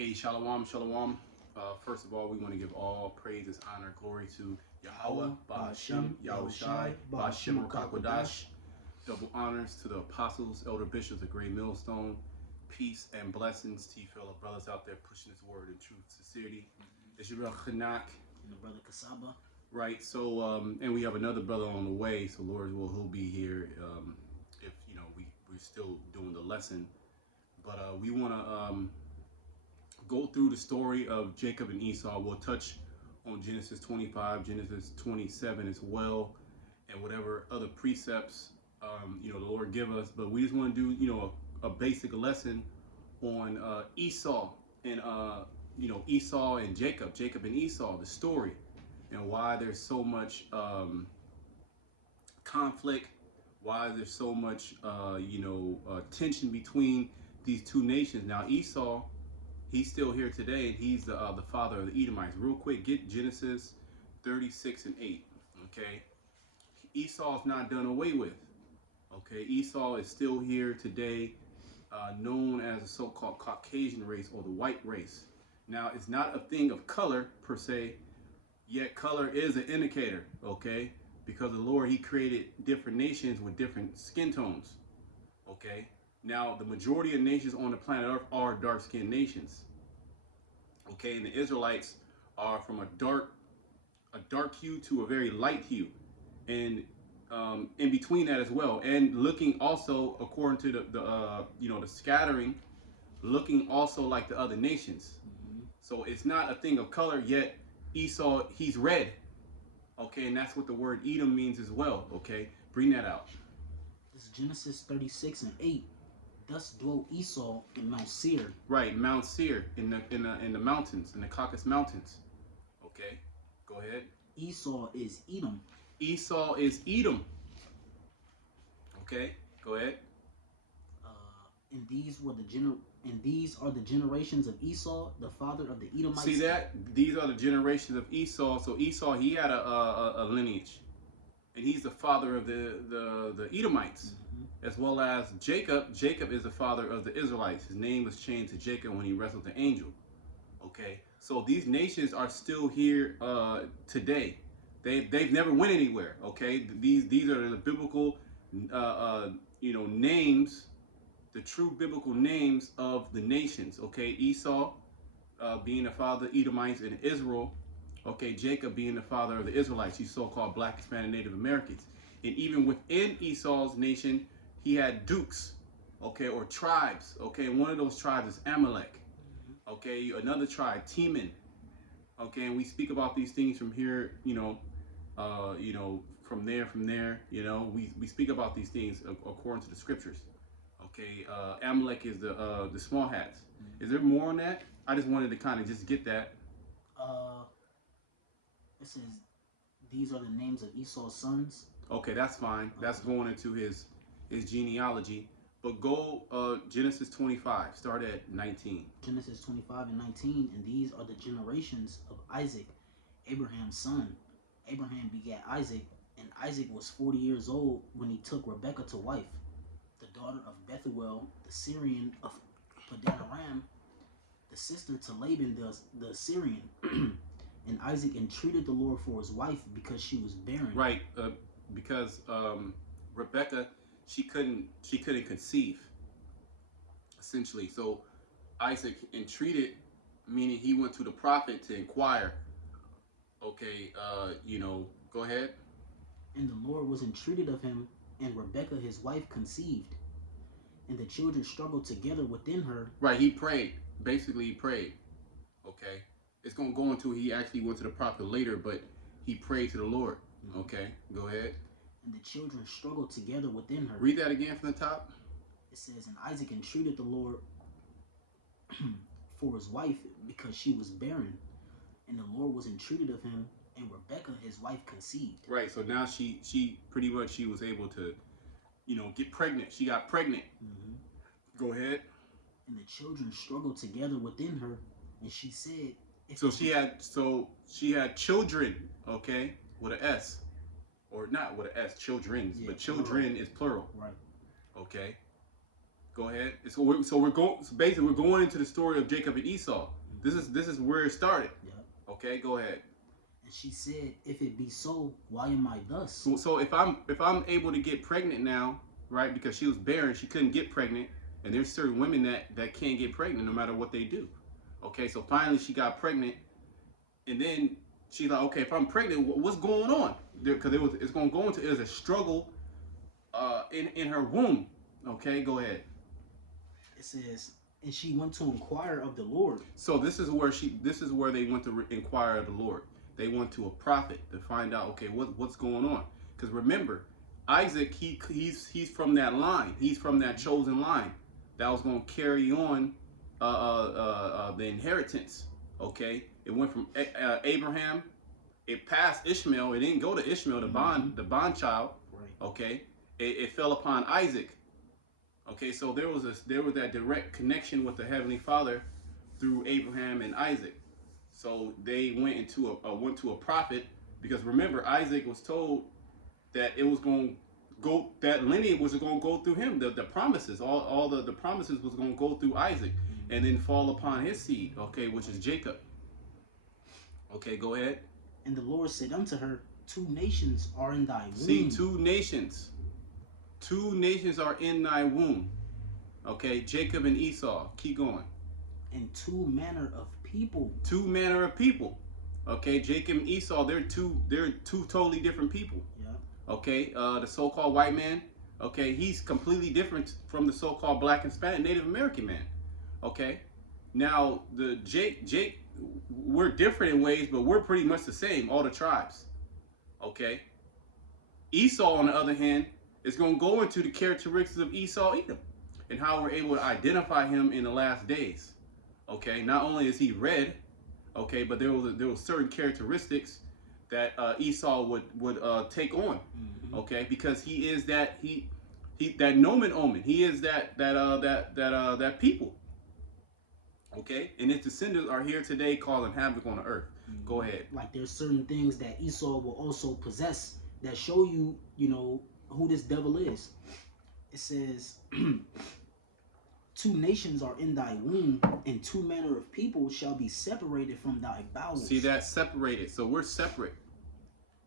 Hey, shalom, shalom. First of all, we want to give all praises, honor, glory to Yahweh, Ba'ashem, Yahushai, Ba'ashem Rukakwadash. Double honors to the apostles, elder bishops, the great millstone. Peace and blessings to you fellow brothers out there pushing this word in truth, sincerity. It's your brother Chanak. And the brother Kasaba. Right, so, and we have another brother on the way, so Lord will, he'll be here if, we're still doing the lesson. But we want to go through the story of Jacob and Esau. We'll touch on Genesis 25, Genesis 27 as well, and whatever other precepts, the Lord give us. But we just want to do, a basic lesson on Esau and, Esau and Jacob and Esau, the story, and why there's so much conflict, why there's so much, tension between these two nations. Now, Esau, he's still here today, and he's the father of the Edomites. Real quick, get Genesis 36 and 8, okay? Esau's not done away with, okay? Esau is still here today, known as the so-called Caucasian race or the white race. Now, it's not a thing of color, per se, yet color is an indicator, okay? Because the Lord, he created different nations with different skin tones, okay? Now, the majority of nations on the planet Earth are dark-skinned nations, okay? And the Israelites are from a dark hue to a very light hue, and in between that as well. And looking also, according to the scattering, looking also like the other nations. So it's not a thing of color, yet Esau, he's red, okay? And that's what the word Edom means as well, okay? Bring that out. This is Genesis 36 and 8. Thus dwelt Esau in Mount Seir. Right, Mount Seir, in the mountains, in the Caucasus Mountains. Okay, go ahead. Esau is Edom. Esau is Edom. Okay, go ahead. And these are the generations of Esau, the father of the Edomites. See that? These are the generations of Esau. So Esau, he had a lineage, and he's the father of the Edomites. As well as Jacob. Jacob is the father of the Israelites. His name was changed to Jacob when he wrestled the angel. Okay, so these nations are still here today. They've never went anywhere. Okay, these are the biblical, names, the true biblical names of the nations. Okay, Esau being the father of the Edomites and Israel. Okay, Jacob being the father of the Israelites, these so-called Black, Hispanic, Native Americans. And even within Esau's nation, he had dukes, okay, or tribes, okay. And one of those tribes is Amalek, okay. Another tribe, Teman, okay. And we speak about these things from here, from there, we speak about these things according to the scriptures, okay. Amalek is the small hats. Is there more on that? I just wanted to kind of just get that. It says these are the names of Esau's sons. Okay, that's fine. That's going into his genealogy. But go Genesis 25, start at 19. Genesis 25 and 19, and these are the generations of Isaac, Abraham's son. Abraham begat Isaac, and Isaac was 40 years old when he took Rebekah to wife, the daughter of Bethuel, the Syrian of Padanaram, the sister to Laban the Syrian. And Isaac entreated the Lord for his wife because she was barren. Right, because Rebekah, she couldn't conceive, essentially. So Isaac entreated, meaning he went to the prophet to inquire. Okay, go ahead. And the Lord was entreated of him, and Rebekah his wife conceived, and the children struggled together within her. Right, he prayed. Basically, he prayed. Okay, it's going to go into he actually went to the prophet later, but he prayed to the Lord. Okay, go ahead. And the children struggled together within her. Read that again from the top. It says, and Isaac entreated the Lord for his wife because she was barren. And the Lord was entreated of him, and Rebekah, his wife, conceived. Right, so now she pretty much, she was able to, get pregnant. She got pregnant. Go ahead. And the children struggled together within her, and she said... So she had children, okay, with an S. Or not with an S, children's, but children plural. is plural. Right. Okay. Go ahead. So we're going. So basically, we're going into the story of Jacob and Esau. This is where it started. Yep. Okay, go ahead. And she said, "If it be so, why am I thus?" So if I'm able to get pregnant now, right? Because she was barren, she couldn't get pregnant, and there's certain women that can't get pregnant no matter what they do. Okay, so finally she got pregnant, and then she's like, okay, if I'm pregnant, what's going on? Because it's going to go into there's a struggle in her womb. Okay, go ahead. It says, "And she went to inquire of the Lord." So this is where they went to inquire of the Lord. They went to a prophet to find out, okay, what's going on? Because remember, Isaac, he's from that line. He's from that chosen line that was going to carry on the inheritance. Okay, it went from Abraham. It passed Ishmael. It didn't go to Ishmael, the bond child. Right. Okay, it fell upon Isaac. Okay, so there was that direct connection with the Heavenly Father through Abraham and Isaac. So they went to a prophet, because remember, Isaac was told that it was going to go, that lineage was going to go through him. The promises, all the promises was going to go through Isaac and then fall upon his seed. Okay, which is Jacob. Okay, go ahead. And the Lord said unto her, "Two nations are in thy womb." See, two nations are in thy womb. Okay, Jacob and Esau. Keep going. "And two manner of people." Two manner of people. Okay, Jacob and Esau, they're two totally different people. Yeah. Okay, the so-called white man, okay, he's completely different from the so-called black and Spanish Native American man. Okay, now the Jake, we're different in ways, but we're pretty much the same, all the tribes. Okay, Esau, on the other hand, is going to go into the characteristics of Esau Edom and how we're able to identify him in the last days. Okay, not only is he red, okay, but there was certain characteristics that Esau would take on. Okay, because he is that that nomen omen. He is that people. Okay, and his descendants are here today causing havoc on the earth. Go ahead. Like there's certain things that Esau will also possess that show you, who this devil is. It says, "Two nations are in thy womb, and two manner of people shall be separated from thy bowels." See that, separated. So we're separate.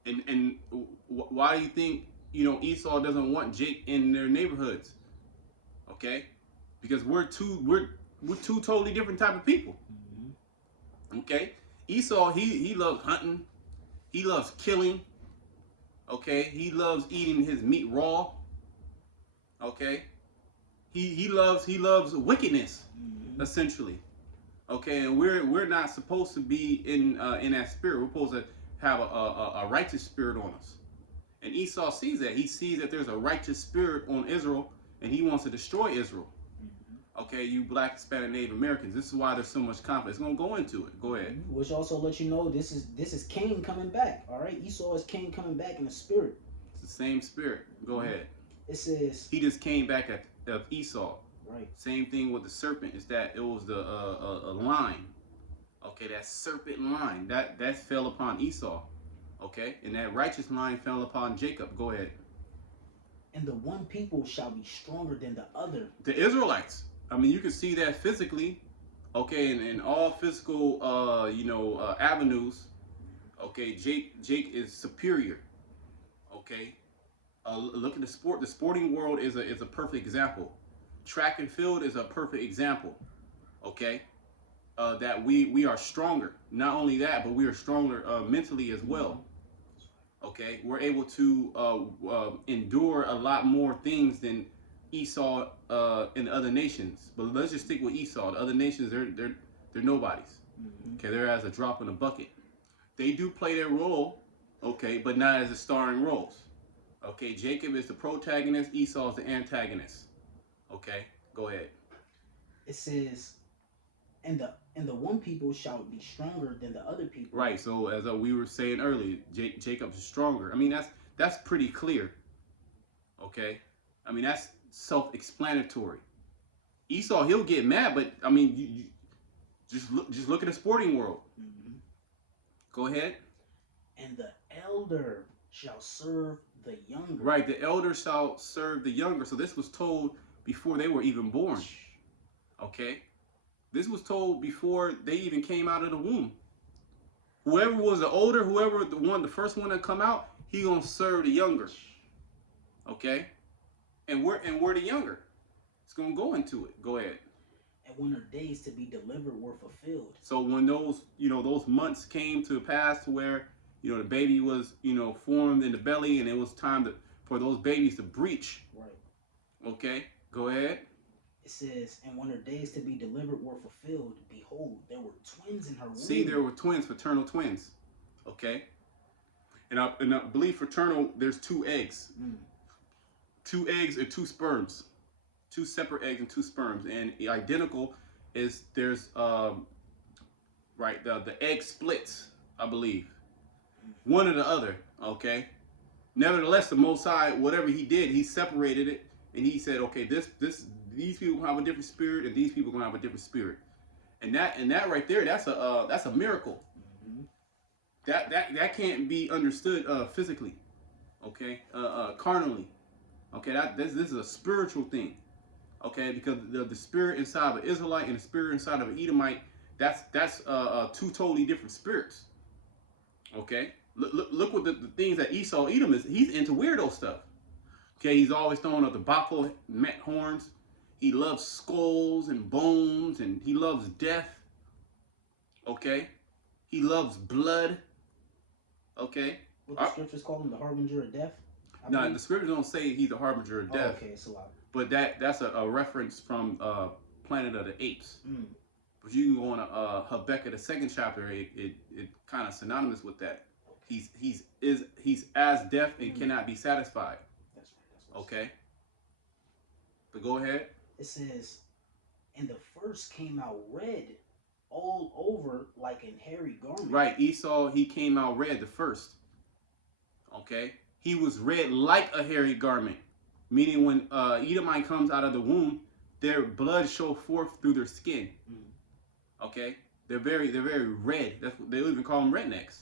And why do you think Esau doesn't want Jake in their neighborhoods? Okay, because we're two totally different type of people. Okay, Esau he loves hunting, he loves killing. Okay, he loves eating his meat raw. Okay, he loves wickedness, essentially. Okay, and we're not supposed to be in that spirit. We're supposed to have a righteous spirit on us. And Esau sees that. He sees that there's a righteous spirit on Israel, and he wants to destroy Israel. Okay, you black, Hispanic, Native Americans. This is why there's so much conflict. It's gonna go into it. Go ahead. Which also lets you know this is Cain coming back. All right, Esau is Cain coming back in the spirit. It's the same spirit. Go ahead. It says he just came back of Esau. Right. Same thing with the serpent. Is that it was a line. Okay, that serpent line that fell upon Esau. Okay, and that righteous line fell upon Jacob. Go ahead. "And the one people shall be stronger than the other." The Israelites. I mean, you can see that physically. Okay, and in all physical, avenues. Okay, Jake is superior. Okay, look at the sport. The sporting world is a perfect example. Track and field is a perfect example. Okay, that we are stronger. Not only that, but we are stronger mentally as well. Okay, we're able to endure a lot more things than Esau and the other nations. But let's just stick with Esau. The other nations, they're nobodies. Okay, they're as a drop in a bucket. They do play their role, okay, but not as a starring roles. Okay, Jacob is the protagonist, Esau is the antagonist. Okay, go ahead. It says, and the one people shall be stronger than the other people. Right. So as we were saying earlier, Jacob's stronger. I mean, that's pretty clear. Okay. I mean, that's self-explanatory. Esau, he'll get mad, but I mean, you just look at the sporting world. Go ahead. "And the elder shall serve the younger." Right. The elder shall serve the younger. So this was told before they were even born. Okay, this was told before they even came out of the womb. Whoever was the older, whoever the first one to come out, he gonna serve the younger. Okay, and we're the younger. It's gonna go into it. Go ahead. And when her days to be delivered were fulfilled. So when those months came to pass to where the baby was formed in the belly, and it was time for those babies to breach. Right. Okay, go ahead. It says, and when her days to be delivered were fulfilled, behold, there were twins in her womb. See, there were twins, fraternal twins. Okay, and I believe fraternal. There's two eggs, 2 eggs and 2 sperms, 2 separate eggs and 2 sperms, and identical is there's right the egg splits. I believe one or the other. Okay. Nevertheless, the Most High, whatever He did, He separated it, and He said, okay, these people gonna have a different spirit, and these people gonna have a different spirit, and that right there, that's a miracle. Mm-hmm. That can't be understood physically, okay, carnally, okay. This is a spiritual thing, okay, because the spirit inside of an Israelite and the spirit inside of an Edomite, that's two totally different spirits, okay. Look what the things that Esau Edom is. He's into weirdo stuff. Okay, he's always throwing up the Baco met horns. He loves skulls and bones, and he loves death. Okay, he loves blood. Okay. What the scriptures call him, the harbinger of death? No, the scriptures don't say he's a harbinger of death. Okay, so but that's a reference from Planet of the Apes. Mm. But you can go on Habakkuk the 2nd chapter. It kind of synonymous with that. He's as deaf and cannot be satisfied. That's right. Okay. But go ahead. It says, and the first came out red all over like an hairy garment. Right. Esau, he came out red the first. Okay. He was red like a hairy garment. Meaning when Edomite comes out of the womb, their blood show forth through their skin. Mm. Okay. They're very red. That's what they even call them rednecks.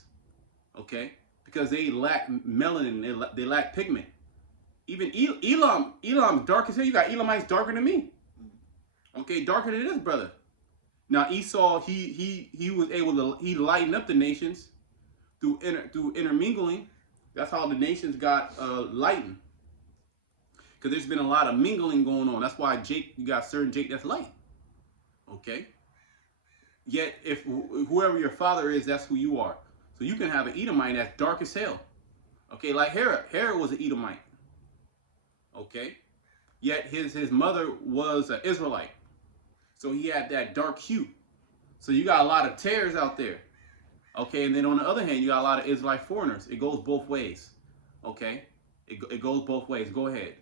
Okay, because they lack melanin, they lack pigment. Even Elam's dark as hell. You got Elamites darker than me. Okay, darker than this brother. Now Esau, he was able to lighten up the nations through intermingling. That's how the nations got lightened. Because there's been a lot of mingling going on. That's why you got certain Jake that's light. Okay. Yet if whoever your father is, that's who you are. So you can have an Edomite that's dark as hell. Okay, like Herod. Herod was an Edomite. Okay. Yet his mother was an Israelite. So he had that dark hue. So you got a lot of tares out there. Okay, and then on the other hand, you got a lot of Israelite foreigners. It goes both ways. Okay? It goes both ways. Go ahead.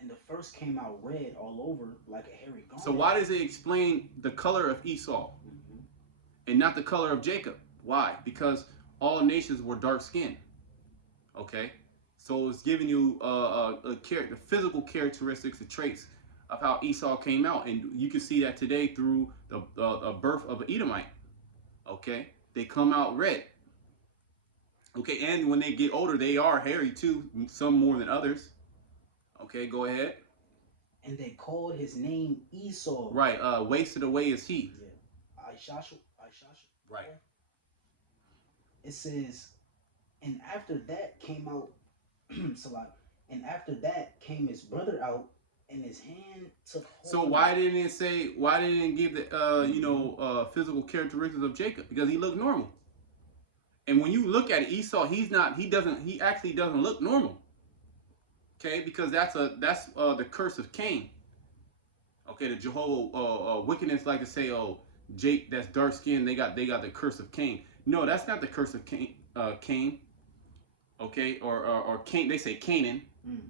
And the first came out red all over like a hairy garment. So why does it explain the color of Esau and not the color of Jacob? Why? Because all nations were dark skinned. Okay, so it's giving you the physical characteristics, the traits of how Esau came out, and you can see that today through the birth of an Edomite. Okay, they come out red. Okay, and when they get older, they are hairy too. Some more than others. Okay, go ahead. And they called his name Esau. Right. Wasted away is he. Yeah. Ishasha. Right. It says, and after that came out, and after that came his brother out, and his hand took hold. So why didn't it give the physical characteristics of Jacob? Because he looked normal. And when you look at Esau, he actually doesn't look normal. Okay, because that's the curse of Cain. Okay, the Jehovah wickedness like to say, oh, Jake that's dark skinned, they got the curse of Cain. No, that's not the curse of Cain. Okay, or Cain, they say Canaan. Mm.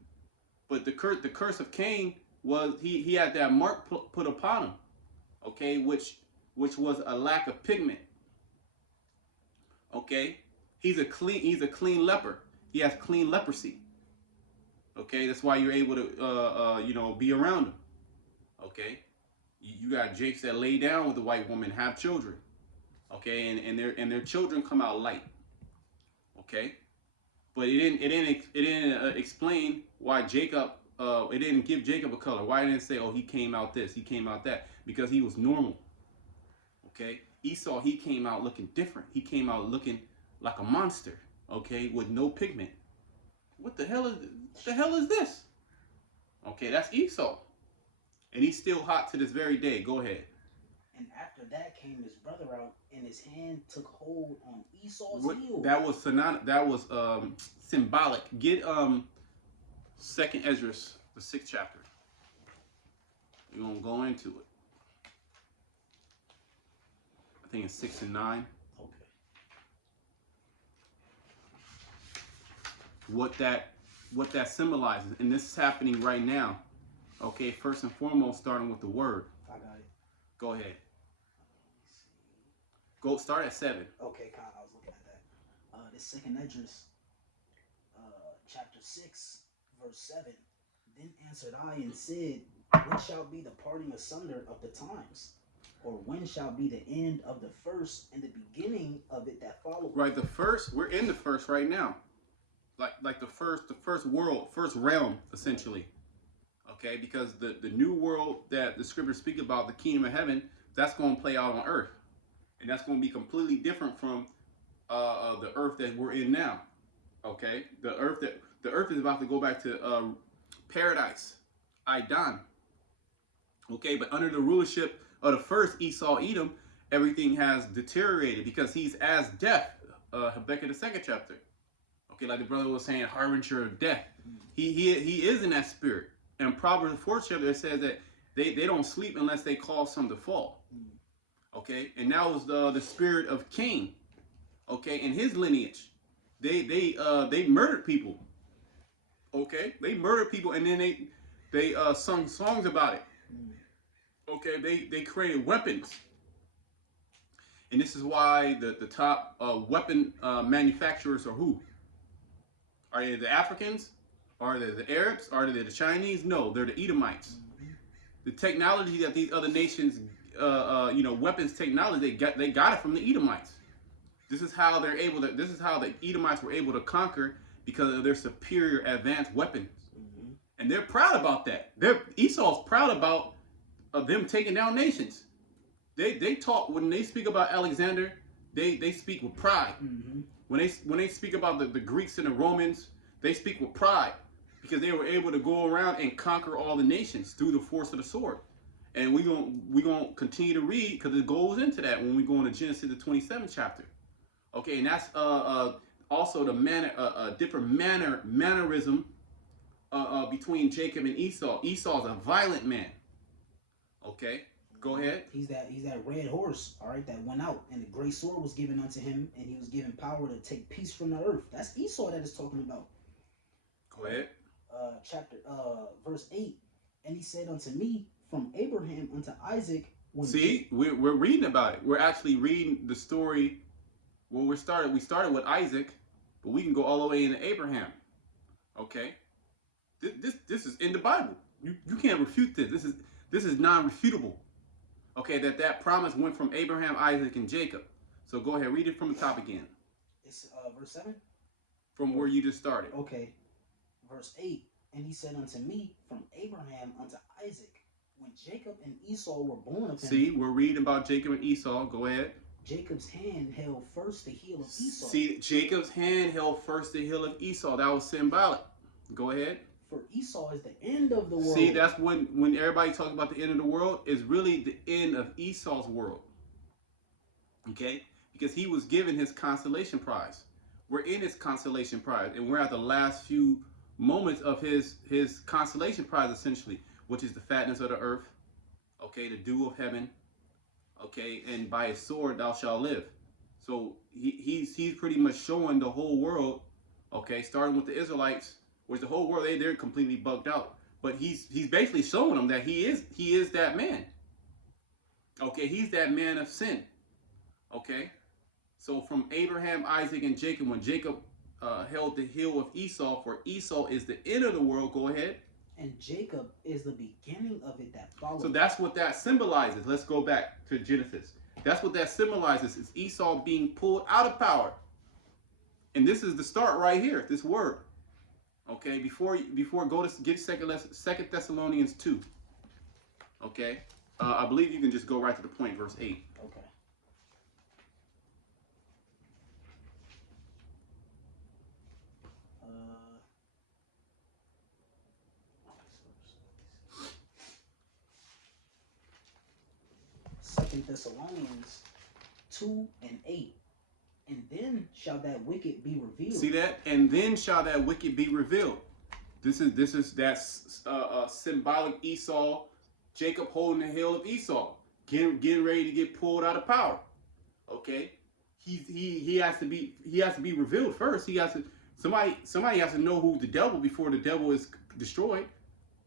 But the curse of Cain was he had that mark put upon him. Okay, which was a lack of pigment. Okay, he's a clean leper. He has clean leprosy. Okay, that's why you're able to be around him. Okay, you got Jakes that lay down with the white woman, have children. Okay, and their children come out light. Okay, but it didn't explain why Jacob it didn't give Jacob a color. Why didn't it say, oh, he came out this, he came out that? Because he was normal. Okay, Esau, he came out looking different. He came out looking like a monster. Okay, with no pigment. What the hell is this? Okay, that's Esau, and he's still hot to this very day. Go ahead. And after that came his brother out, and his hand took hold on Esau's What, heel. that was symbolic. Get Second Ezra, the 6th chapter. We're gonna go into it. I think it's 6 and 9. Okay. What that symbolizes, and this is happening right now. Okay, first and foremost, starting with the word. I got it. Go ahead. Go start at 7. Okay, Kyle, I was looking at that. This second Esdras, chapter 6, verse 7. Then answered I and said, what shall be the parting asunder of the times? Or when shall be the end of the first and the beginning of it that followeth? Right, the first, we're in the first right now. Like the first world, first realm, essentially. Okay, because the new world that the scriptures speak about, the kingdom of heaven, that's going to play out on earth. And that's going to be completely different from the earth that we're in now. Okay, the earth is about to go back to paradise, Idan. Okay, but under the rulership of the first Esau Edom, everything has deteriorated because he's as death. Habakkuk the 2nd chapter. Okay, like the brother was saying, harbinger of death. He is in that spirit. And Proverbs the 4th chapter, it says that they don't sleep unless they cause some to fall. Okay, and that was the spirit of Cain. Okay, in his lineage, they murdered people. Okay, they murdered people, and then they sung songs about it. Okay, they created weapons, and this is why the top weapon manufacturers are who? Are they the Africans? Are they the Arabs? Are they the Chinese? No, they're the Edomites. The technology that these other nations, weapons technology, they got it from the Edomites. This is how they're able to. This is how the Edomites were able to conquer because of their superior advanced weapons, and they're proud about that. Esau's proud about them taking down nations. They talk when they speak about Alexander. They speak with pride. When they speak about the Greeks and the Romans, they speak with pride because they were able to go around and conquer all the nations through the force of the sword. And we're gonna continue to read because it goes into that when we go into Genesis the 27th chapter. Okay, and that's also the different mannerism between Jacob and Esau. Esau's a violent man. Okay, go ahead. He's that red horse, all right, that went out, and the great sword was given unto him, and he was given power to take peace from the earth. That's Esau that is talking about. Go ahead. Verse 8. And he said unto me, from Abraham unto Isaac. See, we're reading about it. We're actually reading the story. When we started with Isaac, but we can go all the way into Abraham. Okay, this is in the Bible. You can't refute this. This is non-refutable. Okay, that promise went from Abraham, Isaac, and Jacob. So go ahead, read it from the top again. It's verse 7? From where you just started. Okay. Verse 8. And he said unto me, from Abraham unto Isaac, when Jacob and Esau were born of him. See, we're reading about Jacob and Esau. Go ahead. Jacob's hand held first the heel of Esau. See, Jacob's hand held first the heel of Esau. That was symbolic. Go ahead. For Esau is the end of the world. See, that's when everybody talks about the end of the world, is really the end of Esau's world. Okay? Because he was given his consolation prize. We're in his consolation prize, and we're at the last few moments of his consolation prize, essentially, which is the fatness of the earth, okay, the dew of heaven, okay, and by his sword thou shalt live. So he's pretty much showing the whole world, okay, starting with the Israelites, which the whole world, they're completely bugged out. But he's basically showing them that he is that man. Okay, he's that man of sin. Okay, so from Abraham, Isaac, and Jacob, when Jacob held the heel of Esau, for Esau is the end of the world. Go ahead. And Jacob is the beginning of it that follows. So that's what that symbolizes. Let's go back to Genesis. That's what that symbolizes, is Esau being pulled out of power. And this is the start right here, this word. Okay, before go to get Second Thessalonians 2. Okay, I believe you can just go right to the point, verse 8. Okay. Uh, 2 Thessalonians 2:8. And then shall that wicked be revealed. See that? And then shall that wicked be revealed. This is that symbolic Esau, Jacob holding the heel of Esau, getting ready to get pulled out of power. Okay, he has to be revealed first. He has to somebody has to know who's the devil before the devil is destroyed.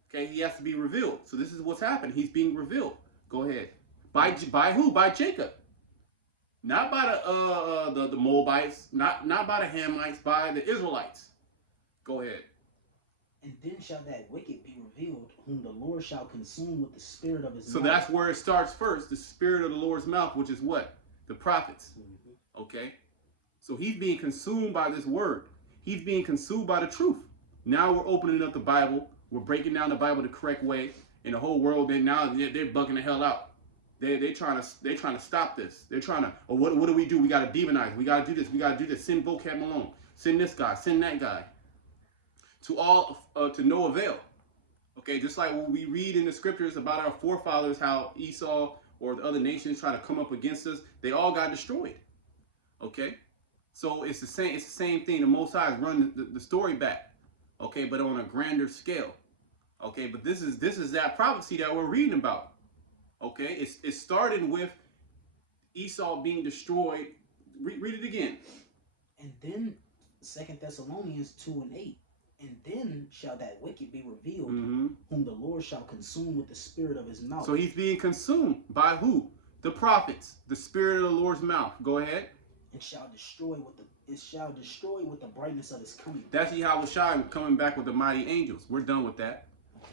Okay, he has to be revealed. So this is what's happening. He's being revealed. Go ahead. By who? By Jacob. Not by the Moabites, not by the Hamites, by the Israelites. Go ahead. And then shall that wicked be revealed, whom the Lord shall consume with the spirit of his So mouth. that's where it starts first. The spirit of the Lord's mouth, which is what? The prophets. Okay? So he's being consumed by this word. He's being consumed by the truth. Now we're opening up the Bible. We're breaking down the Bible the correct way. And the whole world, they're bugging the hell out. They're trying to stop this. They're trying to, what do we do? We got to demonize. We got to do this. We got to do this. Send vocab Malone. Send this guy. Send that guy. To no avail. Okay, just like when we read in the scriptures about our forefathers, how Esau or the other nations try to come up against us, they all got destroyed. Okay, so it's the same thing. The Most High is running the story back. Okay, but on a grander scale. Okay, but this is that prophecy that we're reading about. Okay, it's starting with Esau being destroyed. Read it again. And then 2 Thessalonians 2:8. And then shall that wicked be revealed, whom the Lord shall consume with the spirit of his mouth. So he's being consumed by who? The prophets. The spirit of the Lord's mouth. Go ahead. And shall destroy with the brightness of his coming. That's Yahushua coming back with the mighty angels. We're done with that.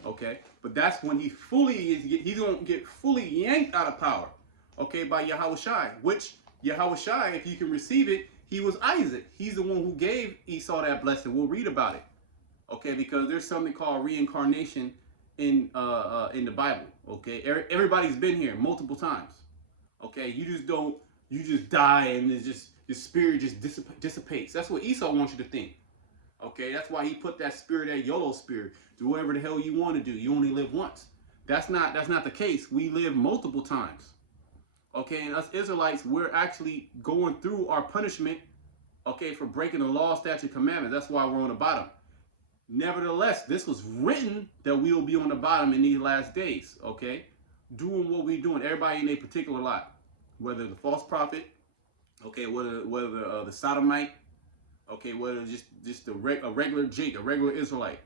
Okay, but that's when he's going to get fully yanked out of power. Okay, by Yahushua, which Yahushua, if you can receive it, he was Isaac. He's the one who gave Esau that blessing. We'll read about it. Okay, because there's something called reincarnation in the Bible. Okay, everybody's been here multiple times. Okay, you just die and it's just your spirit just dissipates. That's what Esau wants you to think. Okay, that's why he put that spirit, that YOLO spirit. Do whatever the hell you want to do. You only live once. That's not the case. We live multiple times. Okay, and us Israelites, we're actually going through our punishment. Okay, for breaking the law, statute, commandments. That's why we're on the bottom. Nevertheless, this was written that we will be on the bottom in these last days, okay? Doing what we're doing, everybody in a particular lot, whether the false prophet, okay, whether the sodomite, okay, whether just a regular Jake, a regular Israelite,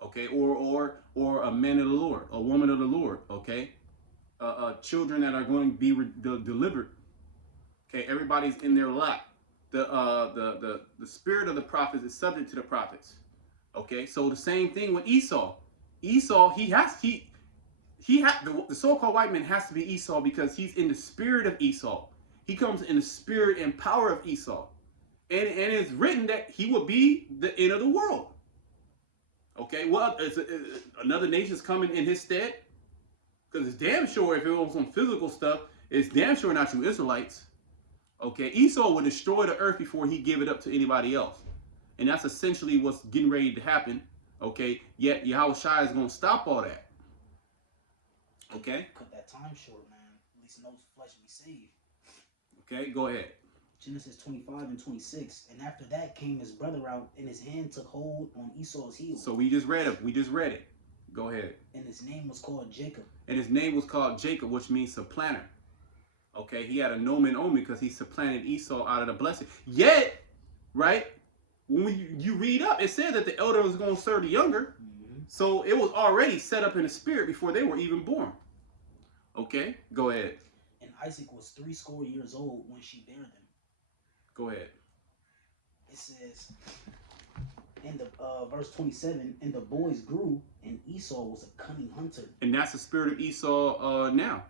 okay, or a man of the Lord, a woman of the Lord, okay, children that are going to be delivered, okay, everybody's in their lot. The spirit of the prophets is subject to the prophets. Okay, so the same thing with Esau. Esau, the so-called white man has to be Esau because he's in the spirit of Esau. He comes in the spirit and power of Esau. And it's written that he will be the end of the world. Okay, well, another nation's coming in his stead. Because it's damn sure if it was some physical stuff, it's damn sure not you Israelites. Okay, Esau would destroy the earth before he give it up to anybody else. And that's essentially what's getting ready to happen. Okay, yet Yahushua is going to stop all that. Okay? Cut that time short, man. At least no flesh be saved. Okay, go ahead. Genesis 25:26. And after that came his brother out, and his hand took hold on Esau's heel. So we just read it. Go ahead. And his name was called Jacob. And his name was called Jacob, which means supplanter. Okay, he had a nomen omen because he supplanted Esau out of the blessing. Yet, right? When you read up, it said that the elder was going to serve the younger. So it was already set up in the spirit before they were even born. Okay, go ahead. And Isaac was 80 years old when she bare them. Go ahead. It says, in the verse 27, and the boys grew, and Esau was a cunning hunter. And that's the spirit of Esau now.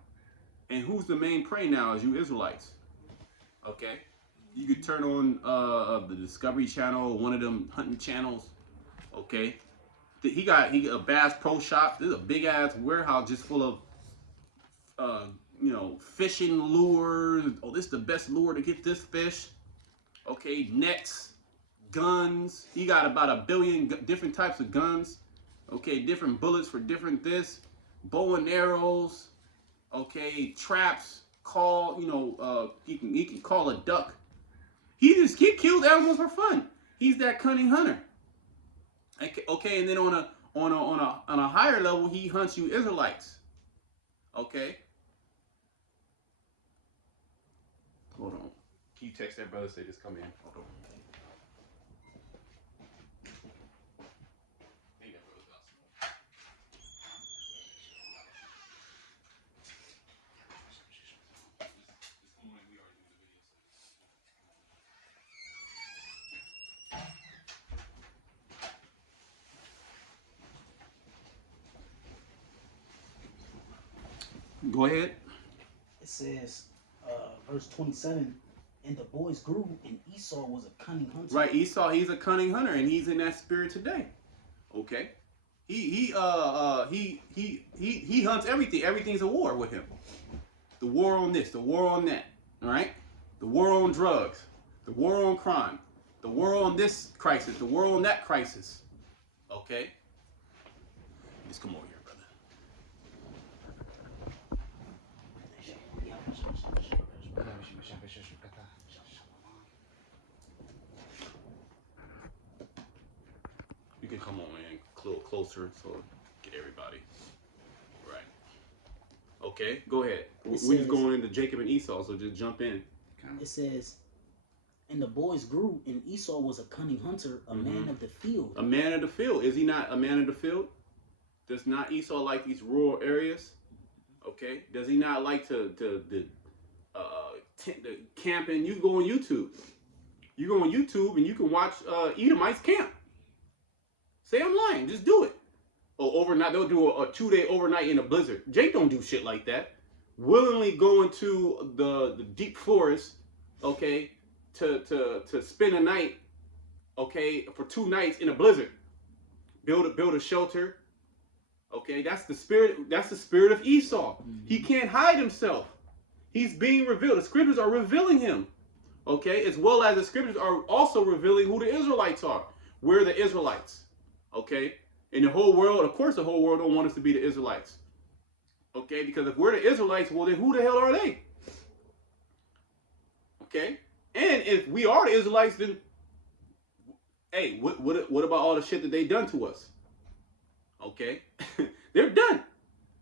And who's the main prey now is you Israelites. Okay? You could turn on the Discovery Channel, one of them hunting channels. Okay, he got a Bass Pro Shop. This is a big ass warehouse just full of fishing lures. Oh, this is the best lure to get this fish. Okay, nets, guns. He got about 1 billion different types of guns. Okay, different bullets for different this, bow and arrows. Okay, traps. Call he can call a duck. He kills animals for fun. He's that cunning hunter. Okay, and then on a higher level, he hunts you Israelites. Okay. Hold on. Can you text that brother? Say just come in. Hold on. Go ahead. It says, verse 27, and the boys grew, and Esau was a cunning hunter. Right, Esau, he's a cunning hunter, and he's in that spirit today. Okay, he hunts everything. Everything's a war with him. The war on this, the war on that. All right, the war on drugs, the war on crime, the war on this crisis, the war on that crisis. Okay, just come over here. You can come on in a little closer so get everybody. Right. Okay, go ahead. We're just going into Jacob and Esau, so just jump in. It says, and the boys grew, and Esau was a cunning hunter, a man of the field. A man of the field. Is he not a man of the field? Does not Esau like these rural areas? Okay. Does he not like to camping? You go on YouTube. You go on YouTube and you can watch Edomites camp. Say I'm lying. Just do it. Or overnight. They'll do a 2-day overnight in a blizzard. Jake don't do shit like that. Willingly go into the deep forest, okay, to spend a night, okay, for 2 nights in a blizzard. Build a shelter. Okay, that's the spirit. That's the spirit of Esau. He can't hide himself. He's being revealed. The scriptures are revealing him. Okay, as well as the scriptures are also revealing who the Israelites are. We're the Israelites. Okay, in the whole world, of course, the whole world don't want us to be the Israelites. Okay, because if we're the Israelites, well, then who the hell are they? Okay, and if we are the Israelites, then hey, what about all the shit that they done to us? Okay, they're done.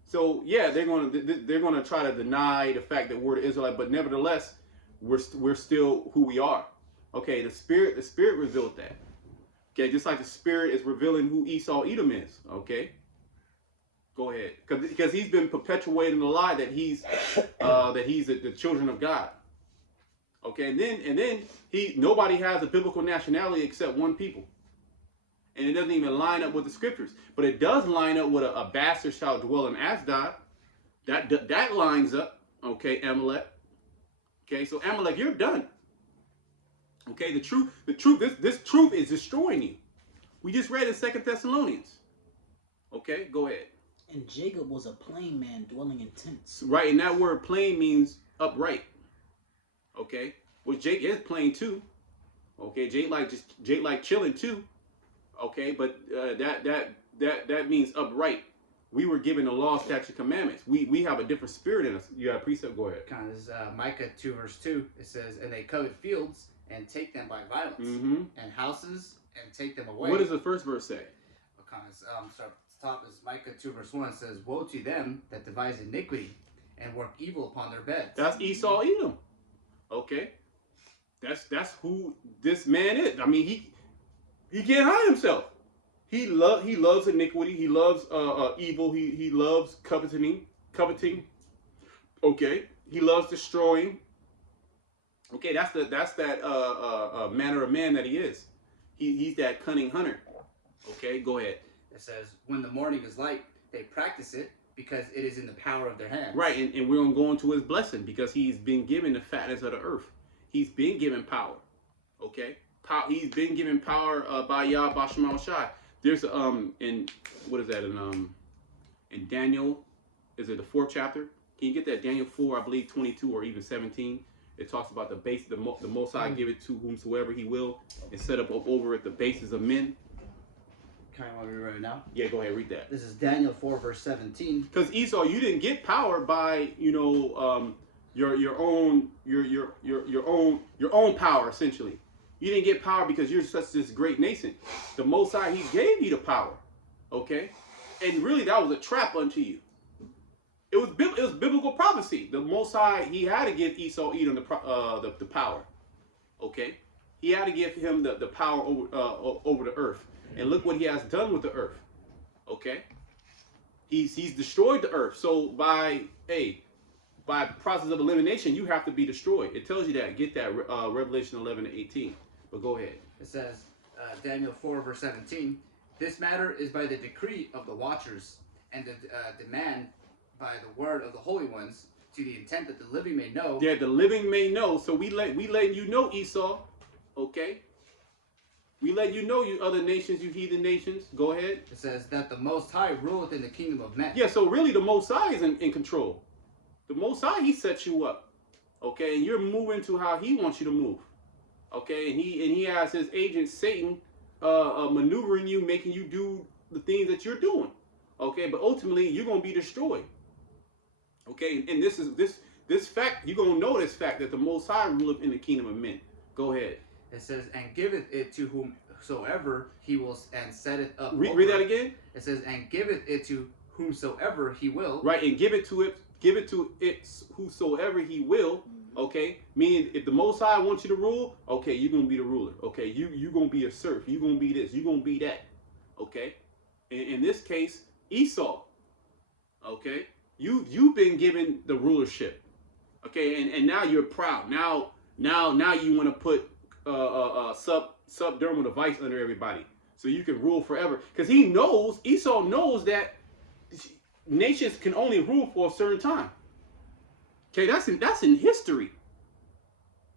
So yeah, they're gonna try to deny the fact that we're the Israelite, but nevertheless, we're still who we are. Okay, the spirit revealed that. Okay, just like the spirit is revealing who Esau Edom is. Okay, go ahead, because he's been perpetuating the lie that he's the children of God. Okay, and then nobody has a biblical nationality except one people. And it doesn't even line up with the scriptures. But it does line up with a bastard shall dwell in Ashdod. That lines up. Okay, Amalek. Okay, so Amalek, you're done. Okay, the truth, this truth is destroying you. We just read in 2 Thessalonians. Okay, go ahead. And Jacob was a plain man dwelling in tents. Right, and that word plain means upright. Okay, well, Jake is plain too. Okay, Jake like chilling too. Okay, but that means upright. We were given the law, statute, commandments. We have a different spirit in us. You have a precept. Go ahead. Kind of Micah 2 verse 2. It says, "And they covet fields and take them by violence, and houses and take them away." What does the first verse say? Start at the top is Micah 2 verse 1. It says, "Woe to them that devise iniquity and work evil upon their beds." That's Esau Edom. Okay, that's who this man is. I mean, he can't hide himself. He loves iniquity. He loves evil. He loves coveting. Okay, he loves destroying. Okay, that's that manner of man that he is. He's that cunning hunter. Okay, go ahead. It says, "When the morning is light, they practice it because it is in the power of their hands." Right, and we're gonna go into his blessing because he's been given the fatness of the earth. He's been given power. Okay, he's been given power by Yah B'Shem Shai There's in what is that in Daniel, is it the 4th chapter? Can you get that Daniel 4, I believe 22 or even 17? It talks about the base, the Most High give it to whomsoever He will, and set up over it the bases of men. Kind of want me to read it now? Yeah, go ahead, read that. This is Daniel 4 verse 17. Because Esau, you didn't get power by your own power essentially. You didn't get power because you're such this great nation. The Most High, He gave you the power, okay? And really, that was a trap unto you. It was biblical prophecy. The Most High, He had to give Esau Edom the power, okay? He had to give him the power over the earth. And look what He has done with the earth, okay? He's destroyed the earth. So by process of elimination, you have to be destroyed. It tells you that. Get that Revelation 11:18. But go ahead. It says, Daniel 4 verse 17, this matter is by the decree of the watchers, and the demand by the word of the holy ones, to the intent that the living may know. Yeah, the living may know. So we letting you know, Esau, okay? We let you know, you other nations, you heathen nations. Go ahead. It says that the Most High ruleth in the kingdom of men. Yeah, so really the Most High is in control. The Most High, He sets you up, okay? And you're moving to how He wants you to move, okay? And he has His agent Satan maneuvering you, making you do the things that you're doing, okay? But ultimately, you're gonna be destroyed, okay? And this fact, you're gonna know this fact that the Most High ruleth in the kingdom of men. Go ahead. It says, and giveth it to whomsoever He will, and setteth up. Read that again. It says, and giveth it to whomsoever He will. Right, and give it to it whosoever He will. Okay, meaning if the Most High wants you to rule, okay, you're gonna be the ruler. Okay, you're gonna be a serf. You're gonna be this. You're gonna be that. Okay, in this case, Esau. Okay, you've been given the rulership. Okay, and now you're proud. Now you want to put subdermal device under everybody, so you can rule forever. Because Esau knows that nations can only rule for a certain time. Okay, that's in history.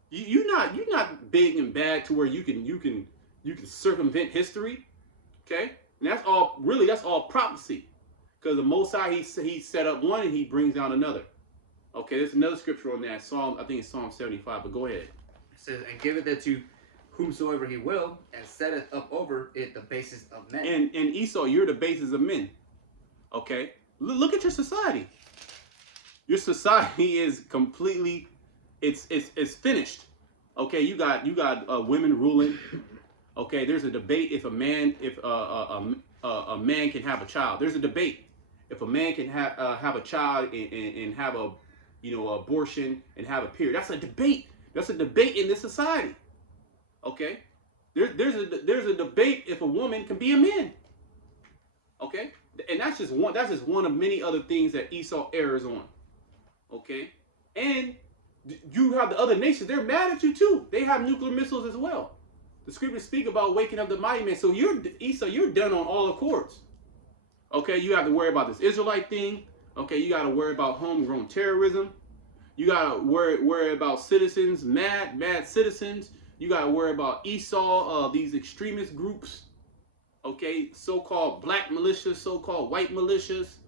You're not big and bad to where you can circumvent history. Okay, and that's all prophecy. Because the Most High, he set up one and He brings down another. Okay, there's another scripture on that. I think it's Psalm 75. But go ahead. It says, and giveth it to whomsoever He will, and setteth up over it the basis of men. And Esau, you're the basis of men. Okay, look at your society. Your society is completely, it's finished. Okay, you got women ruling. Okay, there's a debate if a man can have a child. There's a debate if a man can have a child and have a abortion and have a period. That's a debate. That's a debate in this society. Okay, there's a debate if a woman can be a man. Okay, and that's just one of many other things that Esau errs on. Okay, and you have the other nations. They're mad at you too. They have nuclear missiles as well. The scriptures speak about waking up the mighty man. So Esau, you're done on all accords. Okay, you have to worry about this Israelite thing. Okay, you got to worry about homegrown terrorism. You got to worry about citizens, mad citizens. You got to worry about Esau, these extremist groups. Okay, so-called black militias, so-called white militias,